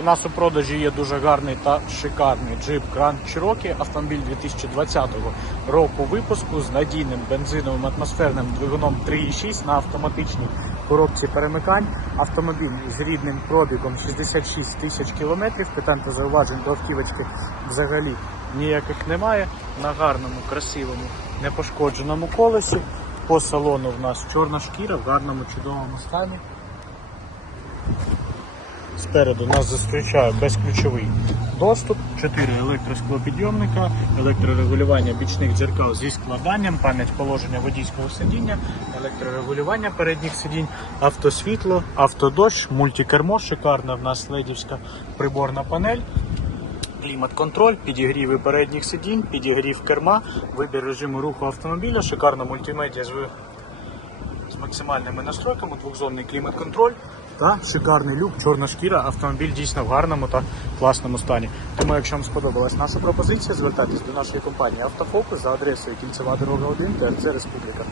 У нас у продажі є дуже гарний та шикарний джип Grand Cherokee, автомобіль 2020 року випуску з надійним бензиновим атмосферним двигуном 3.6 на автоматичній коробці перемикань. Автомобіль з рідним пробігом 66 тисяч кілометрів. Питань та зауважень до автівочки взагалі ніяких немає. На гарному, красивому, непошкодженому колесі. По салону в нас чорна шкіра в гарному чудовому стані. Спереду нас зустрічає безключовий доступ, 4 електросклопідйомника, електрорегулювання бічних дзеркал зі складанням, пам'ять положення водійського сидіння, електрорегулювання передніх сидінь, автосвітло, автодощ, мультикермо, шикарна в нас ледівська приборна панель. Клімат-контроль, підігріви передніх сидінь, підігрів керма, вибір режиму руху автомобіля, шикарна мультимедіа з, з максимальними настройками, двохзонний клімат-контроль та шикарний люк, чорна шкіра. Автомобіль дійсно в гарному та класному стані. Тому, якщо вам сподобалась наша пропозиція, звертайтесь до нашої компанії Автофокус за адресою кільцева дорога 1 ТРЦ Республіка.